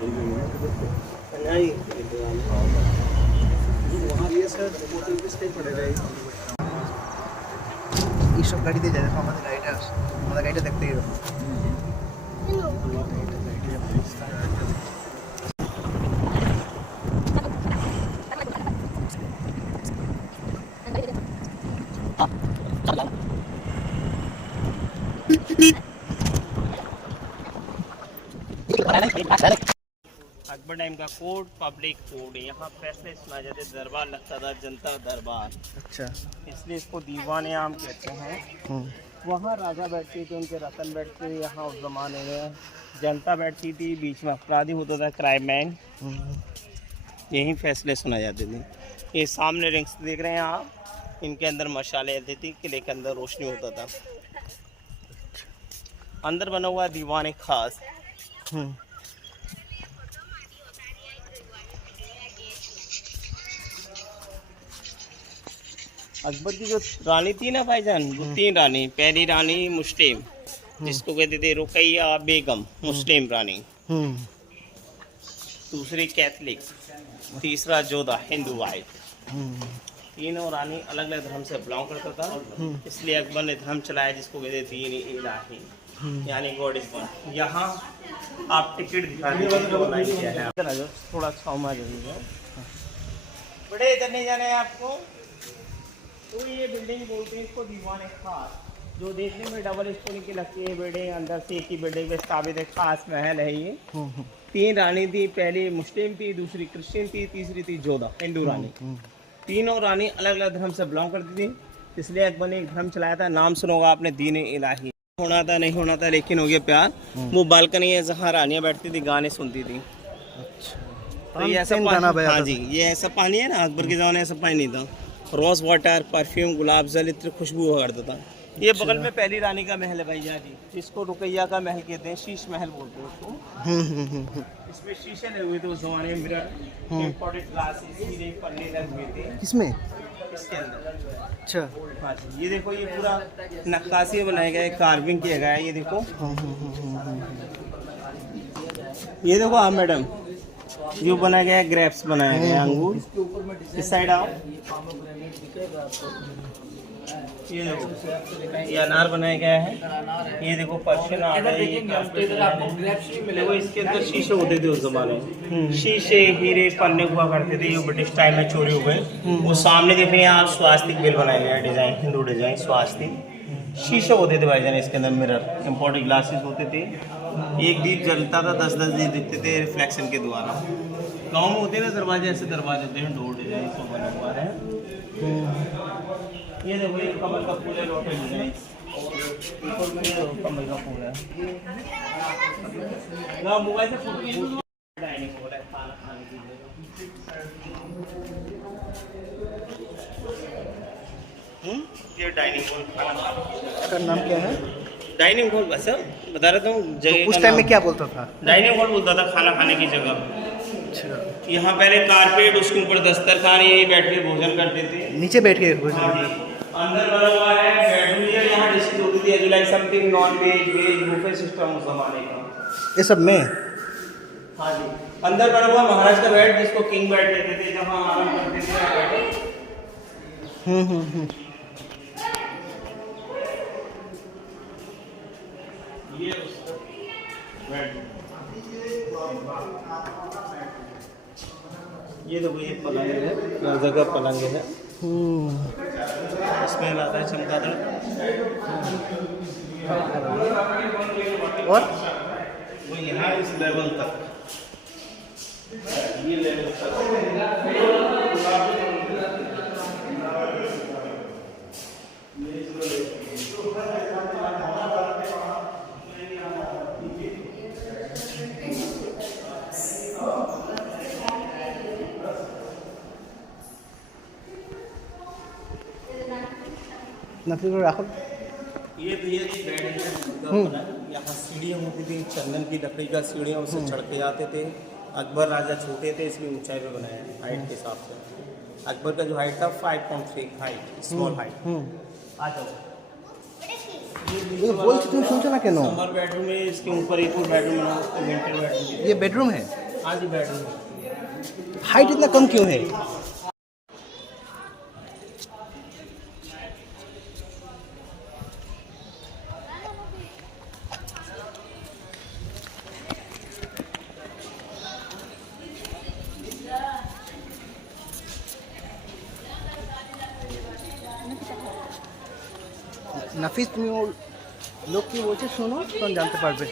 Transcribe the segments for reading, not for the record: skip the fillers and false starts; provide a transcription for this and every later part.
नहीं ये सर किस টাইপ পড়েगा এইসব গাড়িতে যায় দেখো আমাদের গাড়িটা দেখতে এরকম अकबर टाइम का कोड पब्लिक कोड यहाँ फैसले सुना जाते दरबार लगता था जनता दरबार। अच्छा इसलिए इसको दीवान आम कहते हैं। वहाँ राजा बैठते थे, उनके रतन बैठते थे। यहाँ उस जमाने में जनता बैठती थी, बीच में अपराधी होता था क्राइम मैन। यही फैसले सुना जाते थे। ये सामने रिंग्स देख रहे हैं आप, इनके अंदर मशाले आती थी, किले के अंदर रोशनी होता था। अंदर बना हुआ दीवान खास। अकबर की जो रानी थी ना भाईजान, वो 3 रानी। पहली रानी मुस्लिम, जिसको कहते थे रुकैया बेगम, मुस्लिम रानी। दूसरी कैथलिक, तीसरा जोधा, हिंदू वाइफ। तीनों रानी अलग अलग धर्म से बिलोंग करता था। इसलिए अकबर ने धर्म चलाया जिसको कहते दीन इलाही, यानी गॉड इज वन। यहाँ आप टिकट दिखा दीजिए, थोड़ा अच्छा बड़े इधर नहीं जाने हैं आपको। तो ये बिल्डिंग बोलते हैं इसको दीवान खास, जो देखने में डबल स्टोरी की लगती है बिल्डिंग, अंदर से एक ही बिल्डिंग में स्थापित है। खास महल है ये। 3 रानी थी, पहली मुस्लिम थी, दूसरी क्रिश्चियन थी, तीसरी थी जोधा, हिंदू रानी। तीनों रानी अलग अलग धर्म से बिलोंग करती थी। इसलिए अकबर ने एक धर्म चलाया था, नाम सुना होगा आपने, दीन इलाही। होना था नहीं होना था, लेकिन हो गया प्यार। वो बालकनी है जहाँ रानियाँ बैठती थी, गाने सुनती थी। अच्छा तो ये ऐसा पानी, हाँ जी, ये ऐसा पानी है ना, अकबर के ज़माने ऐसा पानी नहीं था। रोज़ वाटर, परफ्यूम, गुलाब जल, इतनी खुशबू हुआ करता था। ये बगल में पहली रानी का महल है भैया जी, जिसको रुकैया का महल कहते हैं, शीश महल बोलते हैं उसको। इसमें शीशे लगे हुए थे उस जमाने में, मिरर, इंपोर्टेड ग्लासेस, हीरे पन्ने लगे हुए थे किसमें, इसके अंदर। अच्छा हाँ जी, ये देखो, ये पूरा नक्काशी बनाया गया है, कार्विंग किया गया है। ये देखो, ये देखो आप मैडम, जो बनाया गया है, ग्रेप्स बनाया गया है, अंगूर। इस साइड आओ, ये देखो, ये अनार बनाया गया है। ये देखो पर्शियन आर्ट है। देखो इसके अंदर शीशे होते थे उस जमाने में, शीशे हीरे पन्ने हुआ करते थे। ये ब्रिटिश टाइम में चोरी हो गए। वो सामने देख रहे हैं आप, स्वास्तिक बिल बनाया गया है, डिजाइन, हिंदू डिजाइन, स्वास्तिक। शीशे होते थे भाईजान इसके अंदर, मिरर, इम्पोर्टेड ग्लासेस होते थे। एक दीप जलता था, 10-10 दीप दिखते थे रिफ्लेक्शन के द्वारा। गाँव में होते हैं ना दरवाजे, ऐसे दरवाजे होते हैं, डोर डिजाइन सब बना हुआ है। ये देखो, ये कमल का फूल है, लोटस डिजाइन, कमल का फूल है ना। मोबाइल से फोटो डाइनिंग हॉल है, खाना खाने की जगह। ये डाइनिंग हॉल, खाना खाने की जगह। इसका नाम क्या है? डाइनिंग हॉल, बस बता रहा था जगह। उस टाइम में क्या बोलता था? डाइनिंग हॉल बोलता था, खाना खाने की जगह। अच्छा, यहाँ पहले कारपेट, उसके ऊपर दस्तरखान, यही बैठ के भोजन करते थे। नीचे बैठ के भोजन। अंदर बना हुआ है बेडरूम, यहाँ डिशेज होती थी, like something non veg, veg, buffet system उस जमाने का। ये सब में, हाँ जी, अंदर बना हुआ महाराज का बेड, जिसको किंग बेड कहते थे, जहाँ आराम करते थे बैठे। ये उसका बेड। ये देखो, ये पलंग है, जगह पलंग है। इसमें आता है चमगादड़। और वो यहाँ इस लेवल तक, ये लेवल तक नकली को रखो। ये भैया जी बेड है, यहाँ सीढ़ियाँ होती थी, चंदन की लकड़ी का सीढ़ियाँ, उससे चढ़ के जाते थे। अकबर राजा छोटे थे, इसलिए ऊंचाई पे बनाया है हाइट के हिसाब से। अकबर का जो हाइट था 5.3 हाइट, स्मॉल हाइट। आ जाओ, बोल तुम सुनছো ना क्यों? समर बेडरूम है, इसके ऊपर एक और बेडरूम बना, उसको विंटर बेडरूम। ये बेडरूम है? आज ही बेडरूम। हाइट इतना कम क्यों है? নাফিস, তুমি ওর লোক কি বলছে শোনো, তখন জানতে পারবে।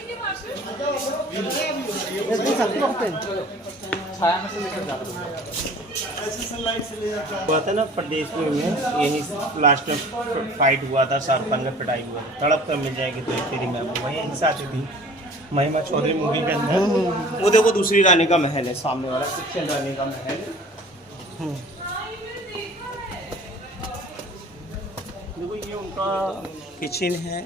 हुआ था ना परदेशपुर में, यही लास्ट में फाइट हुआ था, शाहरुख का पिटाई हुआ था। तड़प कर मिल जाएगी तो तेरी मैम वही हिस्सा थी महिमा चौधरी मूवी के अंदर। वो देखो दूसरी रानी का महल है सामने वाला, किचन रानी का महल। देखो ये उनका किचन है,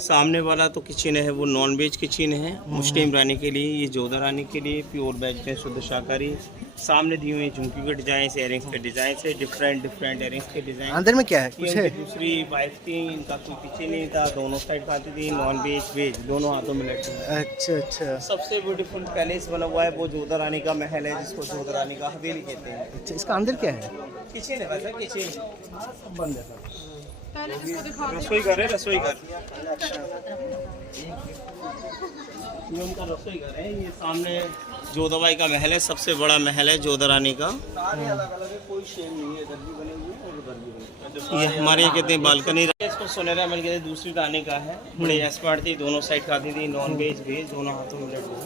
सामने वाला तो किचन है वो नॉन वेज किचन है मुस्लिम रानी के लिए, ये जोधा रानी के लिए प्योर वेज में शुद्ध शाकाहारी। सामने दिए हुए झुमकी के डिजाइन, एयरिंग्स के डिजाइन से डिफरेंट एयरिंग्स के डिजाइन। अंदर में क्या है, कुछ है? दूसरी वाइफ थी, इनका कोई पीछे नहीं था, दोनों साइड खाती थी, नॉन वेज वेज दोनों हाथों में लटकी। अच्छा अच्छा। सबसे ब्यूटीफुल पैलेस बना हुआ है वो जोधा रानी का महल है, जिसको जोधा रानी का हवेली कहते हैं। अच्छा, इसका अंदर क्या है? किचन है वैसे, किचन बंद है। रसोई घर है, रसोई घर। ये उनका रसोई घर है। ये सामने जोधाबाई का महल है, सबसे बड़ा महल है जोधा रानी का। कोई शेम नहीं है, इधर भी बने हुए हैं और उधर भी बने। ये हमारे यहाँ कहते हैं बालकनी, इसको सुनहरा महल कहते हैं। दूसरी रानी का है, बड़ी एक्सपर्ट थी, दोनों साइड खाती थी, नॉन वेज वेज दोनों हाथों में लटके।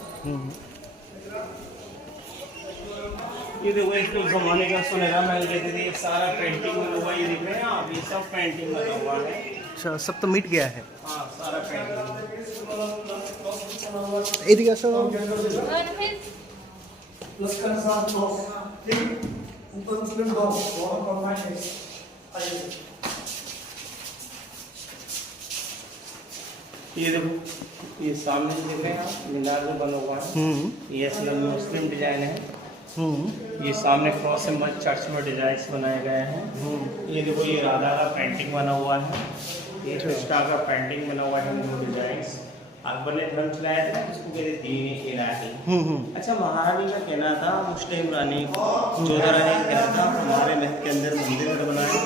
ये देखो इसको जमाने का सुनहरा महल कहते थे। सारा पेंटिंग बना हुआ, ये देख रहे हैं आप, ये सब पेंटिंग बना हुआ है। अच्छा, सब तो मिट गया है। हाँ सारा पेंटिंग। এদিকে আসো। ये देखो, ये सामने जो देख रहे हैं आप, मीनार जो बना हुआ है, ये असली मुस्लिम डिजाइन है। ये सामने क्रॉस सिंबल चर्च में डिजाइन बनाए गए हैं। ये देखो, ये राधा का पेंटिंग बना हुआ है, ये कृष्णा का पेंटिंग बना हुआ है, दो डिजाइन। अकबर ने धर्म चलाया था, उसको कहते दीन इलाही। अच्छा, महारानी का कहना था, मुस्लिम रानी जोधा रानी का कहना था, हमारे महल के अंदर मंदिर बनाए।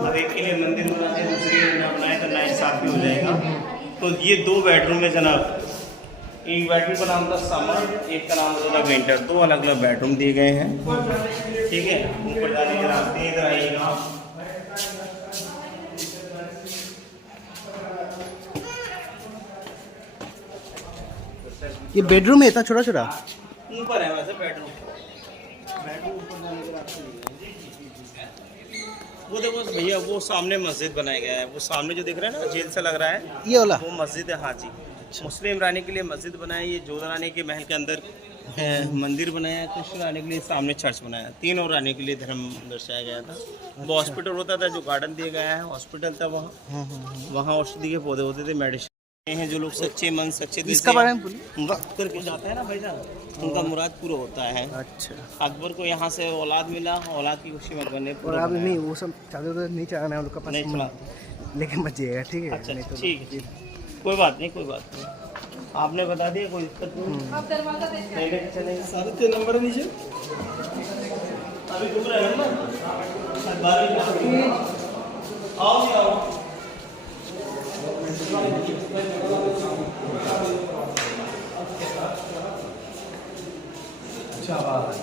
अब एक के लिए मंदिर बनाए, दूसरे के लिए ना बनाए तो नाइंसाफी हो जाएगा। तो ये दो बेडरूम में जनाब, एक बेडरूम का नाम था समर, एक का नाम था विंटर। दो अलग अलग बेडरूम दिए गए हैं। ठीक है, ऊपर जाने के रास्ते इधर आइएगा। ये बेडरूम है इतना छोटा छोटा? ऊपर है वैसे बेडरूम ऊपर जाने के रास्ते। वो देखो भैया, वो सामने मस्जिद बनाया गया है, वो सामने जो दिख रहा है ना, जेल से लग रहा है, ये वाला वो मस्जिद है। हाँ जी, मुस्लिम रानी के लिए मस्जिद बनाया। ये जोधा रानी के महल के अंदर मंदिर बनाया है। कृष्ण रानी के लिए सामने चर्च बनाया। तीनों रानी के लिए धर्म दर्शाया गया था। वो हॉस्पिटल होता था, जो गार्डन दिया गया है हॉस्पिटल था, वहाँ औषधि के पौधे होते थे, मेडिसिन हैं। जो लोग सच्चे मन सच्चे दिल से वक्त करके जाता है ना भाईजान, उनका मुराद पूरा होता है। अच्छा, अकबर को यहाँ से औलाद मिला, औलाद की खुशी में बने और अब नहीं, वो सब चादर नहीं चढ़ाना है, उन लोग का पास नहीं चला। लेकिन बच जाएगा। ठीक है, अच्छा नहीं तो ठीक है, कोई बात नहीं, कोई बात नहीं। आपने बता दिया, कोई दिक्कत नहीं। आप दरवाजा देख चलेंगे, सारे ते नंबर नीचे अभी घूम रहा है नंबर। आओ आओ। अच्छा बात है।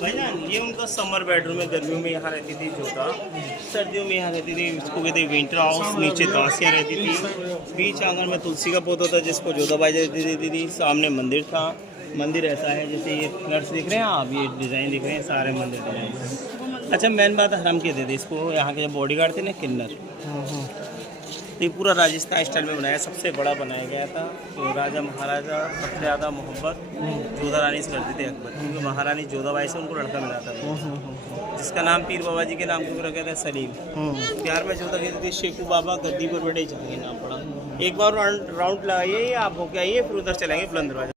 भाईजान, ये उनका समर बेडरूम है। गर्मियों में यहाँ रहती थी जोधा, सर्दियों में यहाँ रहती थी, इसको कहते विंटर हाउस। नीचे दासियाँ रहती थी, बीच आंगन में तुलसी का पौधा था, जिसको जोधाबाई देती थी। सामने मंदिर था। मंदिर ऐसा है जैसे ये फ्लड्स दिख रहे हैं आप, ये डिज़ाइन दिख रहे हैं, सारे मंदिर डिजाइन। अच्छा, मेन बात हरम के देते इसको, यहाँ के बॉडीगार्ड थे ना किन्नर, ये पूरा राजस्थान स्टाइल में बनाया, सबसे बड़ा बनाया गया था। तो राजा महाराजा सबसे ज़्यादा मोहब्बत जोधा रानी से करते थे अकबर, क्योंकि महारानी जोधाबाई से उनको लड़का मिला था, जिसका नाम पीर बाबा जी के नाम को रखा था सलीम। प्यार में जोधा कहते थे शेखू बाबा, गद्दी पर बैठे जाएंगे नाम पड़ा। एक बार राउंड लगाइए, आप होके आइए, फिर उधर चलेंगे बुलंद दरवाजा।